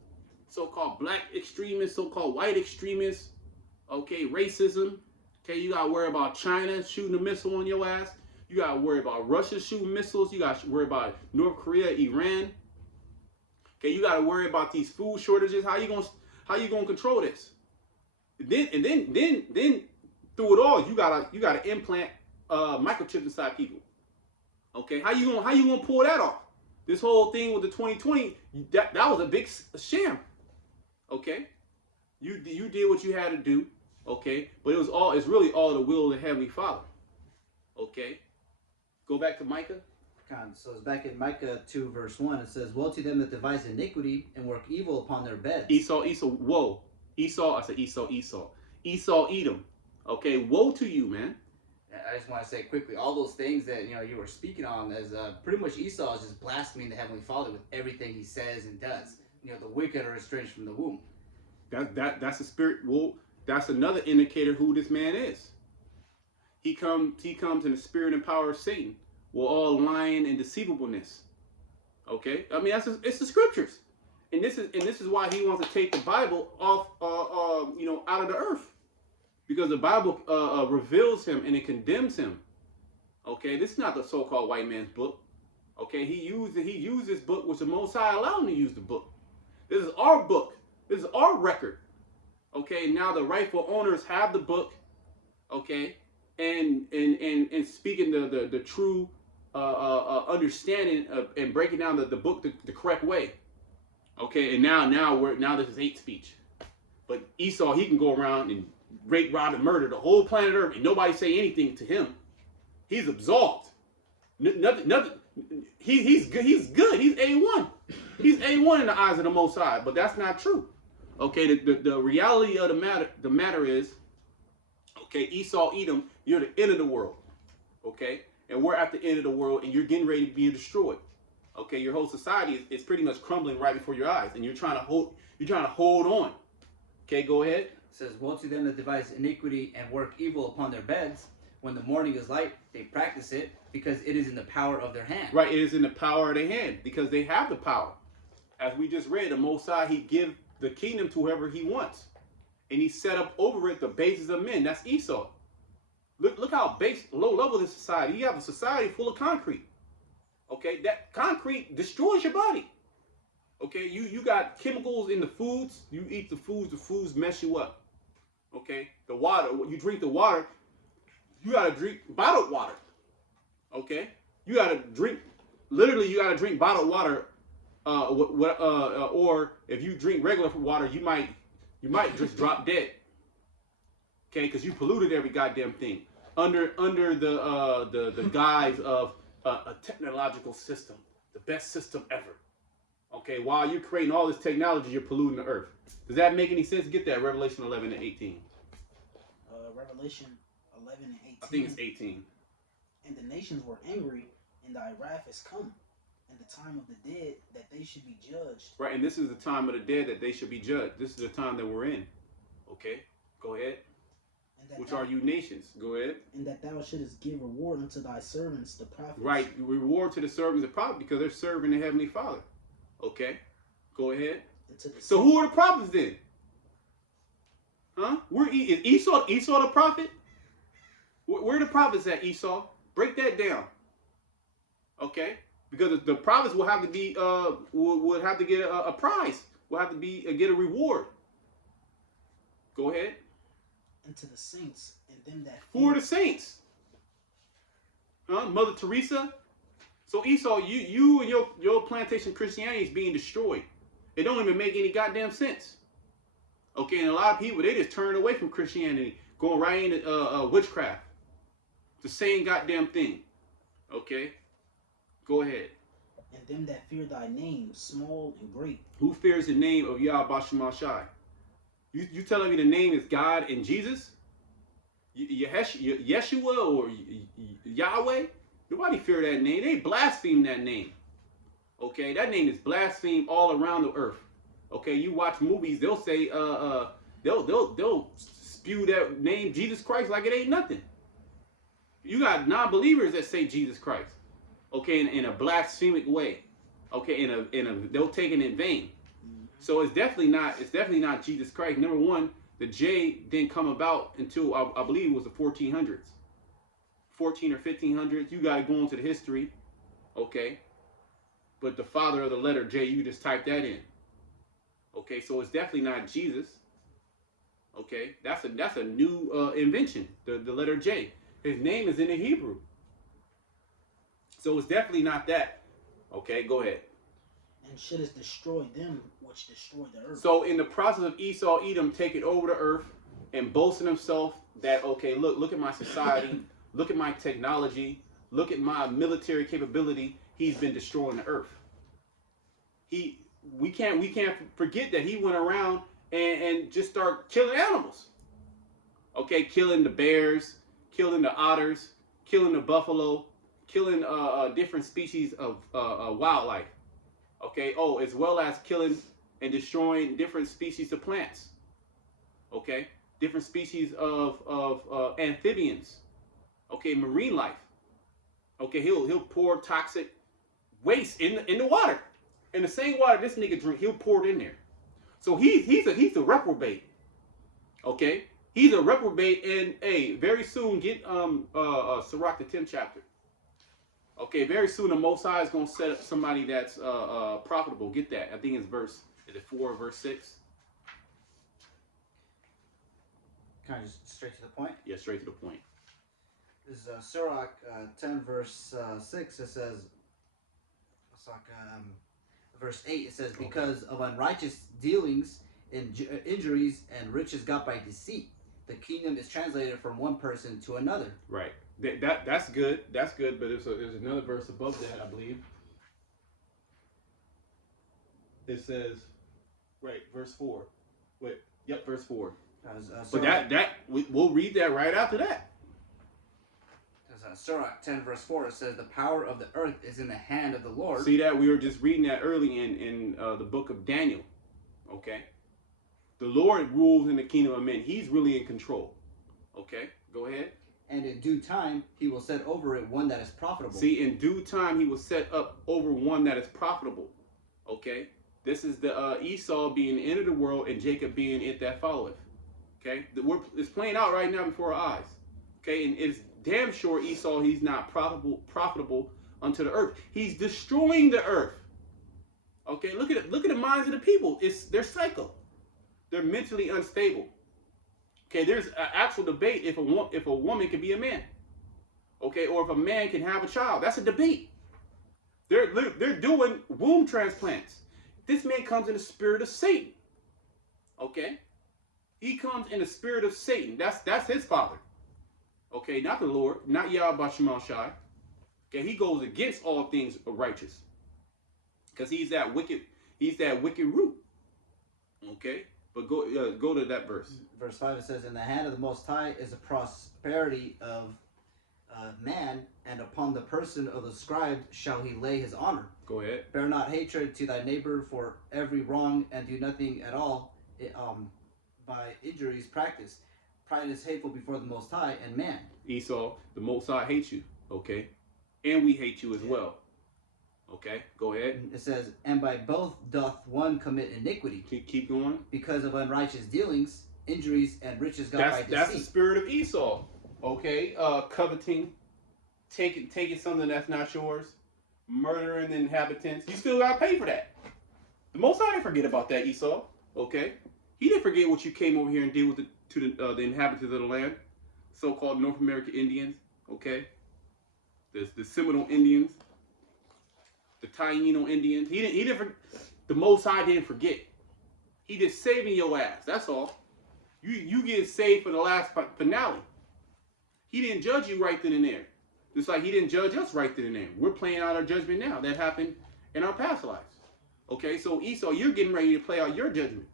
so-called black extremists, so-called white extremists. Okay, racism. Okay, you got to worry about China shooting a missile on your ass. You got to worry about Russia shooting missiles. You got to worry about North Korea, Iran. Okay, you got to worry about these food shortages. How you gonna control this? Then through it all, you gotta implant microchips inside people. Okay, how you gonna pull that off? This whole thing with the 2020, that was a big sham. Okay, you did what you had to do. Okay, but it's really all the will of the Heavenly Father. Okay, go back to Micah. So it's back in Micah 2 verse 1. It says, woe to them that devise iniquity and work evil upon their beds. Esau, woe. Esau, I said Esau. Esau, Edom. Okay, woe to you, man. I just want to say quickly, all those things that you were speaking on, as pretty much Esau is just blaspheming the Heavenly Father with everything he says and does. The wicked are estranged from the womb. That's a spirit. Well, that's another indicator who this man is. He comes in the spirit and power of Satan. We're all lying and deceivableness. Okay, I mean it's the scriptures, and this is why he wants to take the Bible off, out of the earth, because the Bible reveals him and it condemns him. Okay, this is not the so-called white man's book. Okay, he used this book, which the Most High allowed him to use the book. This is our book. This is our record. Okay, now the rightful owners have the book. Okay, and speaking the true understanding of, and breaking down the book the correct way. Okay, and now this is hate speech. But Esau, he can go around and rape, rob, and murder the whole planet Earth, and nobody say anything to him. He's absolved. Nothing. He's good. He's good. He's A1. He's A1 in the eyes of the Most High. But that's not true. Okay, the reality of the matter is, okay, Esau, Edom, you're the end of the world. Okay, and we're at the end of the world, and you're getting ready to be destroyed. Okay, your whole society is pretty much crumbling right before your eyes, and you're trying to hold on. Okay, go ahead. It says, "Woe to them that devise iniquity and work evil upon their beds. When the morning is light, they practice it, because it is in the power of their hand." Right, it is in the power of their hand, because they have the power. As we just read, the Most High, he give the kingdom to whoever he wants, and he set up over it the bases of men. That's Esau. Look how low level this society. You have a society full of concrete. Okay, that concrete destroys your body. Okay, you got chemicals in the foods. You eat the foods mess you up. Okay, the water, you drink the water, you gotta drink bottled water. Okay, you gotta drink bottled water. Or if you drink regular water, you might just drop dead. Okay, because you polluted every goddamn thing under the guise of a technological system, the best system ever. Okay, while you're creating all this technology, you're polluting the earth. Does that make any sense? Get that, Revelation 11 and 18. Revelation 11 and 18. I think it's 18. And the nations were angry, and thy wrath is come, and the time of the dead that they should be judged. Right, and this is the time of the dead that they should be judged. This is the time that we're in. Okay, go ahead. Which are you nations? Go ahead. And that thou shouldest give reward unto thy servants, the prophets. Right, reward to the servants of the prophet, because they're serving the Heavenly Father. Okay, go ahead. So who are the prophets then? Huh? Is Esau the prophet? Where are the prophets at, Esau? Break that down. Okay, because the prophets will have to be would have to get a prize. Will have to get a reward. Go ahead. And to the saints and them that. Who are the saints? Huh? Mother Teresa. So Esau, you and your plantation Christianity is being destroyed. It don't even make any goddamn sense. Okay, and a lot of people, they just turn away from Christianity, going right into witchcraft. The same goddamn thing. Okay, go ahead. And them that fear thy name, small and great. Who fears the name of Yahweh Shemashai? You telling me the name is God and Jesus? Yeshua or Yahweh? Nobody fear that name. They blaspheme that name. Okay, that name is blasphemed all around the earth. Okay, you watch movies, they'll say they'll spew that name Jesus Christ like it ain't nothing. You got non-believers that say Jesus Christ. Okay, in a blasphemic way. Okay, they'll take it in vain. So it's definitely not Jesus Christ. Number one, the J didn't come about until I believe it was the 1400s. 14 or 1500s. You got to go into the history. Okay. But the father of the letter J, you just type that in. Okay, so it's definitely not Jesus. Okay, that's a new invention, the letter J. His name is in the Hebrew. So it's definitely not that. Okay, go ahead. And shouldest destroy them which destroy the earth. So in the process of Esau, Edom taking over the earth and boasting himself that, okay, look at my society, look at my technology, look at my military capability, he's been destroying the earth. We can't forget that he went around and just start killing animals. Okay, killing the bears, killing the otters, killing the buffalo, killing different species of wildlife. Okay, as well as killing and destroying different species of plants. Okay, different species of amphibians. Okay, marine life. Okay, he'll pour toxic waste in the water. In the same water this nigga drink, he'll pour it in there. So he's a reprobate. Okay? He's a reprobate, and hey, very soon get Sirach the 10th chapter. Okay, very soon the Most High is gonna set up somebody that's profitable. Get that. I think it's is it 4 or verse 6? Kind of just straight to the point. Yeah, straight to the point. This is Sirach 10 verse 6. It says, verse 8. It says, because of unrighteous dealings and injuries and riches got by deceit, the kingdom is translated from one person to another. Right. That's good. That's good. But there's another verse above that, I believe. It says, right, verse 4. Wait, yep, verse 4. But we'll read that right after that. Sirach 10 verse 4, it says, the power of the earth is in the hand of the Lord. See that? We were just reading that early in the book of Daniel. Okay? The Lord rules in the kingdom of men. He's really in control. Okay? Go ahead. And in due time, he will set over it one that is profitable. See, in due time, he will set up over one that is profitable. Okay? This is the Esau being the end of the world and Jacob being it that followeth. Okay? It's playing out right now before our eyes. Okay? And it's damn sure Esau, he's not profitable unto the earth. He's destroying the earth. Okay? Look at the minds of the people. They're psycho. They're mentally unstable. Okay, there's an actual debate if a woman can be a man. Okay, or if a man can have a child. That's a debate. They're doing womb transplants. This man comes in the spirit of Satan. Okay? He comes in the spirit of Satan. That's his father. Okay, not the Lord, not Yahweh Shemal Shai. Okay, he goes against all things righteous. Because he's that wicked root. Okay? But go to that verse. Verse 5, it says, in the hand of the Most High is the prosperity of man, and upon the person of the scribe shall he lay his honor. Go ahead. Bear not hatred to thy neighbor for every wrong, and do nothing at all by injuries practiced. Pride is hateful before the Most High and man. Esau, the Most High hates you. Okay? And we hate you as well. Okay, go ahead. It says, and by both doth one commit iniquity. Keep going. Because of unrighteous dealings, injuries, and riches got by deceit. That's the spirit of Esau. Okay, coveting, taking something that's not yours, murdering the inhabitants. You still gotta pay for that. The Most High didn't forget about that, Esau. Okay, he didn't forget what you came over here and did with the inhabitants of the land, so-called North American Indians. Okay, the Seminole Indians. The Taino Indians. He didn't. The Most High didn't forget. He just saving your ass. That's all. You get saved for the last finale. He didn't judge you right then and there. Just like he didn't judge us right then and there. We're playing out our judgment now. That happened in our past lives. Okay, so Esau, you're getting ready to play out your judgment.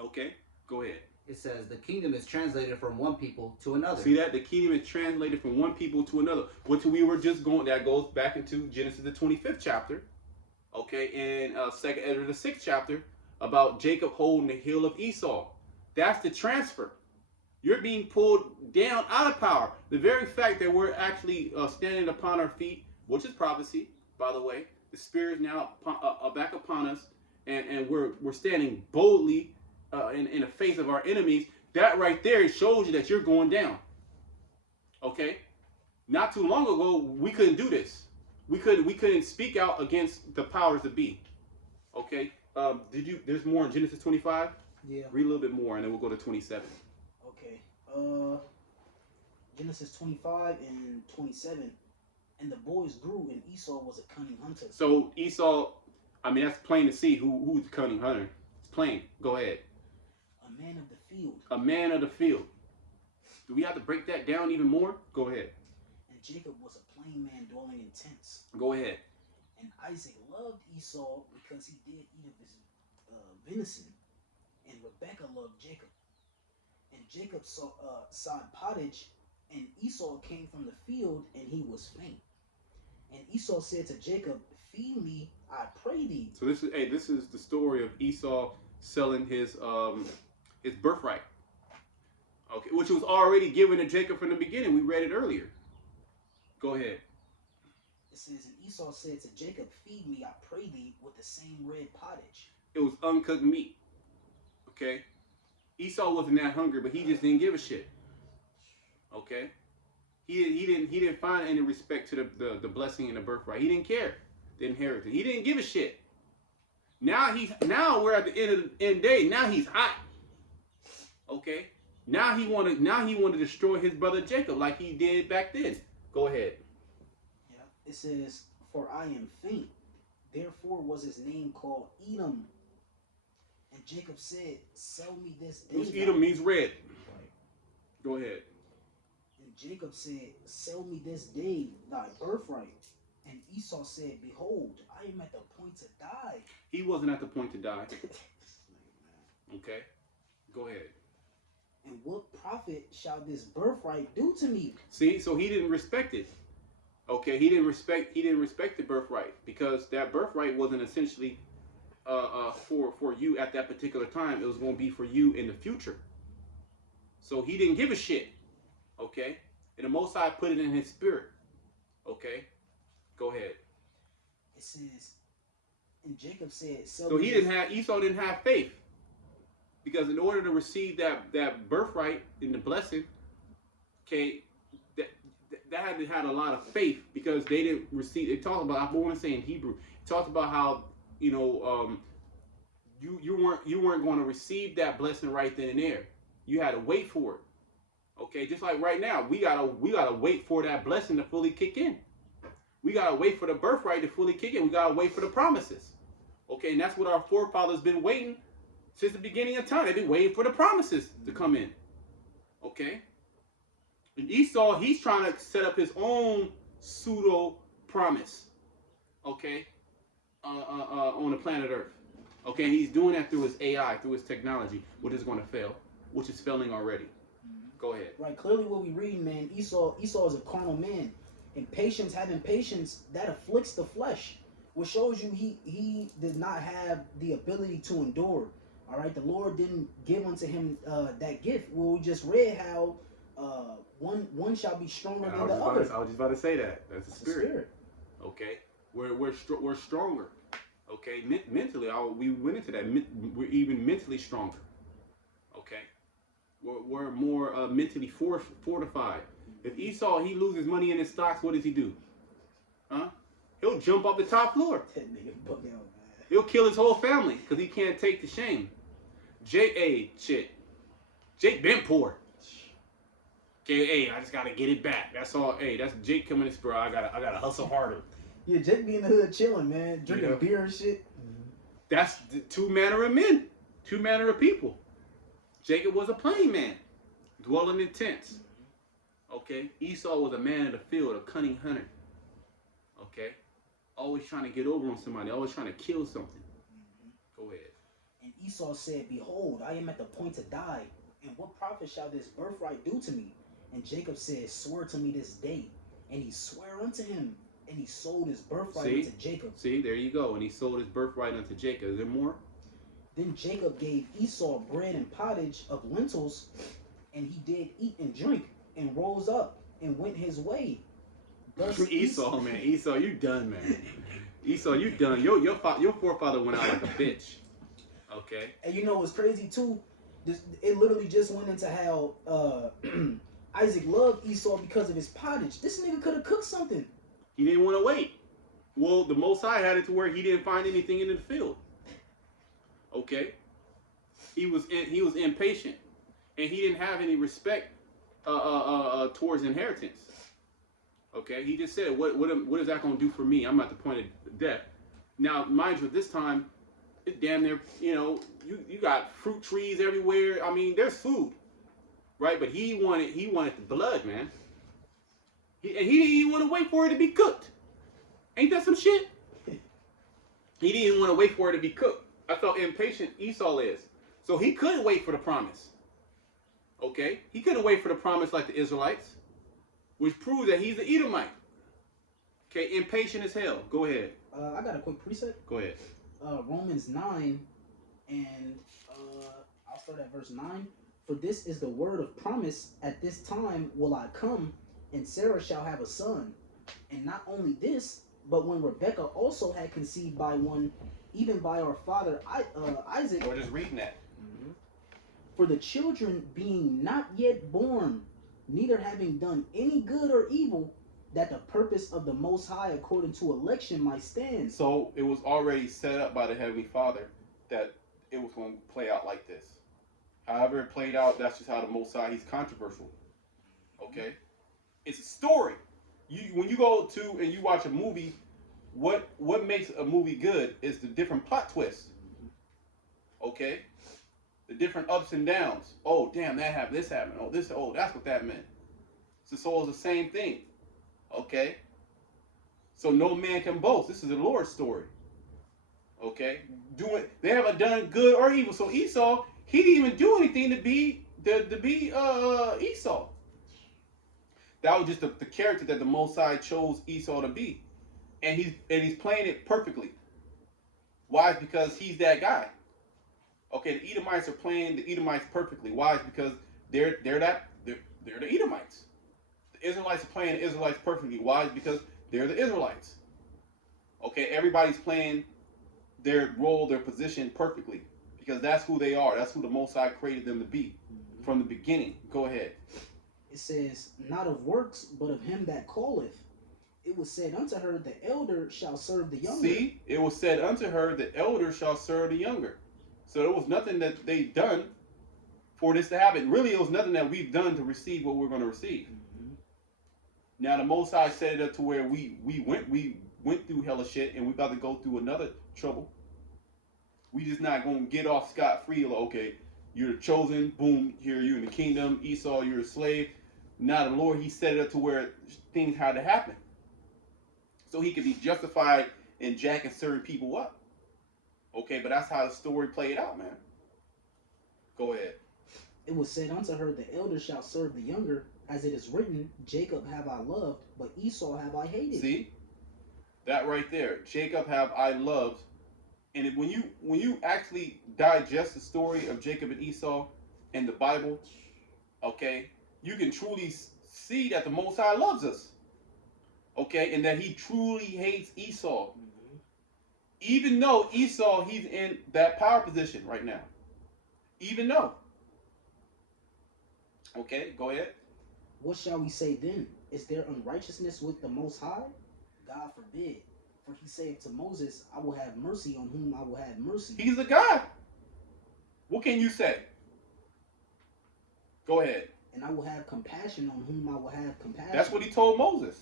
Okay, go ahead. It says, the kingdom is translated from one people to another. See that? The kingdom is translated from one people to another. Which we were just going, that goes back into Genesis the 25th chapter. Okay, and 2nd Ezra the 6th chapter about Jacob holding the heel of Esau. That's the transfer. You're being pulled down out of power. The very fact that we're actually standing upon our feet, which is prophecy, by the way. The Spirit is now back upon us, and we're standing boldly in the face of our enemies. That right there shows you that you're going down. Okay? Not too long ago, we couldn't do this. We couldn't speak out against the powers that be. Okay? There's more in Genesis 25? Yeah. Read a little bit more and then we'll go to 27. Okay. Genesis 25 and 27. And the boys grew, and Esau was a cunning hunter. So Esau, I mean, that's plain to see who's the cunning hunter. It's plain. Go ahead. A man of the field. A man of the field. Do we have to break that down even more? Go ahead. And Jacob was a plain man dwelling in tents. Go ahead. And Isaac loved Esau because he did eat of his venison, and Rebekah loved Jacob. And Jacob sought pottage, and Esau came from the field, and he was faint. And Esau said to Jacob, feed me, I pray thee. So this is the story of Esau selling his birthright. Okay, which was already given to Jacob from the beginning. We read it earlier. Go ahead. It says, and Esau said to Jacob, feed me, I pray thee, with the same red pottage. It was uncooked meat. Okay? Esau wasn't that hungry, but he just didn't give a shit. Okay? He didn't find any respect to the blessing and the birthright. He didn't care. The inheritance. He didn't give a shit. Now we're at the end of the end day. Now he's hot. Okay? Now he wanted to destroy his brother Jacob like he did back then. Go ahead. Yeah. It says, for I am faint. Therefore was his name called Edom. And Jacob said, sell me this day. Which Edom means red. Right. Go ahead. And Jacob said, sell me this day thy birthright. And Esau said, behold, I am at the point to die. He wasn't at the point to die. Okay? Go ahead. And what profit shall this birthright do to me? See, so he didn't respect it. Okay, he didn't respect the birthright because that birthright wasn't essentially for you at that particular time. It was going to be for you in the future. So he didn't give a shit. Okay? And the Most High put it in his spirit. Okay? Go ahead. It says, and Jacob said, so Esau didn't have faith. Because in order to receive that birthright in the blessing, okay, that had to have a lot of faith because they didn't receive. It talks about, I want to say in Hebrew, it talks about how you weren't going to receive that blessing right then and there. You had to wait for it. Okay, just like right now, we gotta wait for that blessing to fully kick in. We gotta wait for the birthright to fully kick in. We gotta wait for the promises. Okay, and that's what our forefathers been waiting. Since the beginning of time, they've been waiting for the promises to come in. Okay? And Esau, he's trying to set up his own pseudo promise. Okay? On the planet Earth. Okay? And he's doing that through his AI, through his technology, which is going to fail, which is failing already. Go ahead. Right, clearly what we read, man, Esau is a carnal man. And having patience, that afflicts the flesh. Which shows you he did not have the ability to endure. All right, the Lord didn't give unto him that gift. Well, we just read how one shall be stronger than the other. I was just about to say that. That's the spirit. Okay, we're stronger. Okay, mentally, we went into that. We're even mentally stronger. Okay, we're more mentally fortified. If Esau he loses money in his stocks, what does he do? Huh? He'll jump off the top floor. That nigga bug out, man. He'll kill his whole family because he can't take the shame. Jake been poor. Okay, hey, I just gotta get it back. That's all. Hey, that's Jake coming to spur. I gotta hustle harder. Yeah, Jake be in the hood chilling, man, drinking beer and shit. That's the two manner of men, two manner of people. Jacob was a plain man, dwelling in tents. Okay, Esau was a man of the field, a cunning hunter. Okay, always trying to get over on somebody, always trying to kill something. Go ahead. And Esau said, behold, I am at the point to die, and what profit shall this birthright do to me? And Jacob said, swear to me this day. And he swore unto him, and he sold his birthright unto Jacob. See, there you go. And he sold his birthright unto Jacob. Is there more? Then Jacob gave Esau bread and pottage of lentils, and he did eat and drink, and rose up, and went his way. Thus Esau, man. Esau, you done, man. Esau, you done. Your forefather went out like a bitch. Okay. And you know what's crazy too? It literally just went into how Isaac loved Esau because of his pottage. This nigga could have cooked something. He didn't want to wait. Well, the Most High had it to where he didn't find anything in the field. Okay. He was impatient, and he didn't have any respect towards inheritance. Okay. He just said, "What is that going to do for me? I'm at the point of death." Now, mind you, at this time, it's damn near, you got fruit trees everywhere. I mean, there's food, right? But he wanted the blood, man. He didn't even want to wait for it to be cooked. Ain't that some shit? He didn't even want to wait for it to be cooked. That's how impatient Esau is. So he couldn't wait for the promise. Okay? He couldn't wait for the promise like the Israelites, which proves that he's an Edomite. Okay, impatient as hell. Go ahead. I got a quick preset. Go ahead. Romans 9, and I'll start at verse 9. For this is the word of promise, at this time will I come, and Sarah shall have a son. And not only this, but when Rebekah also had conceived by one, even by our father Isaac, We're just reading that. for the children being not yet born, neither having done any good or evil, that the purpose of the Most High according to election might stand. So it was already set up by the Heavenly Father that it was going to play out like this. However it played out, that's just how the Most High, he's controversial. Okay? It's a story. When you go to and you watch a movie, what makes a movie good is the different plot twists. Okay? The different ups and downs. Oh, damn, that happened, this happened. Oh, that's what that meant. So it's the same thing. Okay? So no man can boast. This is the Lord's story. Okay? They haven't done good or evil. So Esau, he didn't even do anything to be Esau. That was just the character that the Most High chose Esau to be. And he's playing it perfectly. Why? Because he's that guy. Okay, the Edomites are playing the Edomites perfectly. Why? Because they're the Edomites. The Israelites are playing the Israelites perfectly. Why? Because they're the Israelites. Okay, everybody's playing their role, their position perfectly. Because that's who they are. That's who the Most High created them to be from the beginning. Go ahead. It says, not of works, but of him that calleth. It was said unto her, the elder shall serve the younger. See, it was said unto her, the elder shall serve the younger. So there was nothing that they done for this to happen. Really, it was nothing that we've done to receive what we're going to receive. Now the Most High set it up to where we went through hella shit, and we about to go through another trouble. We just not going to get off scot-free. Like, okay, you're chosen, boom, here you in the kingdom. Esau, you're a slave. Now the Lord, he set it up to where things had to happen, so he could be justified in jacking certain people up. Okay, but that's how the story played out, man. Go ahead. It was said unto her, the elder shall serve the younger, as it is written, Jacob have I loved, but Esau have I hated. See? That right there. Jacob have I loved. And when you actually digest the story of Jacob and Esau in the Bible, okay, you can truly see that the Most High loves us. Okay, and that he truly hates Esau. Even though Esau, he's in that power position right now. Even though. Okay, go ahead. What shall we say then? Is there unrighteousness with the Most High? God forbid. For he saith to Moses, I will have mercy on whom I will have mercy. He's a God. What can you say? Go ahead. And I will have compassion on whom I will have compassion. That's what he told Moses.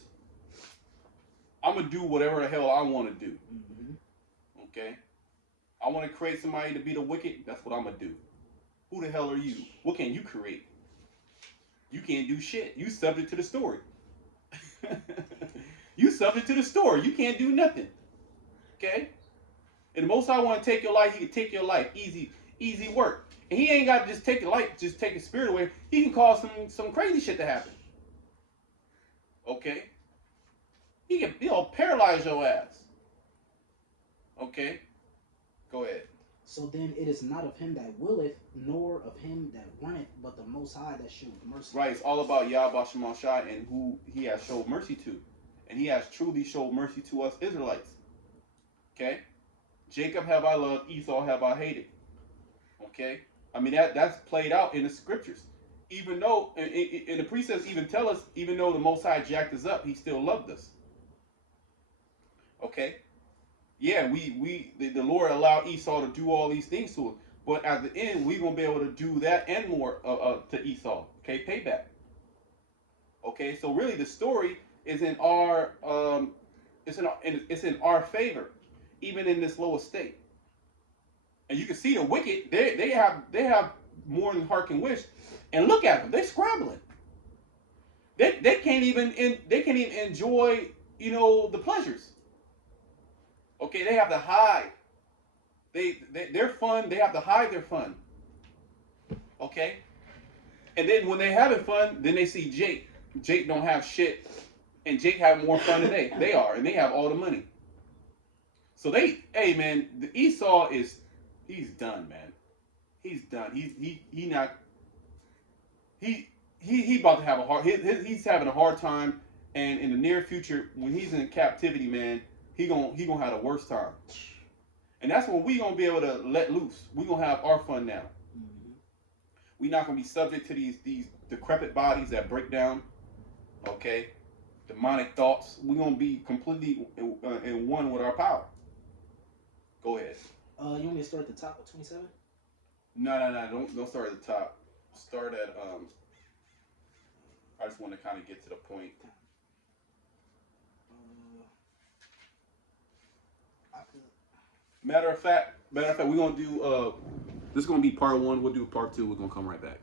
I'm going to do whatever the hell I want to do. Okay? I want to create somebody to be the wicked. That's what I'm going to do. Who the hell are you? What can you create? You can't do shit. You subject to the story. You subject to the story. You can't do nothing. Okay? And the Most High want to take your life, he can take your life. Easy work. And he ain't got to just take your life, just take your spirit away. He can cause some crazy shit to happen. Okay? He can, paralyze your ass. Okay? Go ahead. So then it is not of him that willeth, nor of him that runneth, but the Most High that showeth mercy. Right, it's all about Yahweh Shema Shai and who he has showed mercy to. And he has truly showed mercy to us Israelites. Okay? Jacob have I loved, Esau have I hated. Okay? I mean, that's played out in the scriptures. Even though, and the precepts even tell us, even though the Most High jacked us up, he still loved us. Okay? Yeah, the Lord allowed Esau to do all these things to us. But at the end, we're going to be able to do that and more to Esau. Okay? Payback. Okay? So really, the story is in our it's in our favor, even in this lowest state. And you can see the wicked, they have more than heart can wish. And look at them, they're scrambling. They can't even enjoy, the pleasures. Okay, they have to hide. Their fun, they have to hide their fun. Okay? And then when they having fun, then they see Jake. Jake don't have shit. And Jake have more fun than they are. And they have all the money. So hey man, the Esau he's done, man. He's done. He about to have he's having a hard time And in the near future, when he's in captivity, man, he gonna have the worst time. And that's when we gonna be able to let loose. We gonna have our fun now. Mm-hmm. We not gonna be subject to these decrepit bodies that break down. Okay, demonic thoughts. We gonna be completely in one with our power. Go ahead. You want me to start at the top of 27? No. Don't start at the top. Start at I just want to kind of get to the point. I could. Matter of fact, we're gonna do this is gonna be part one. We'll do part two. We're gonna come right back.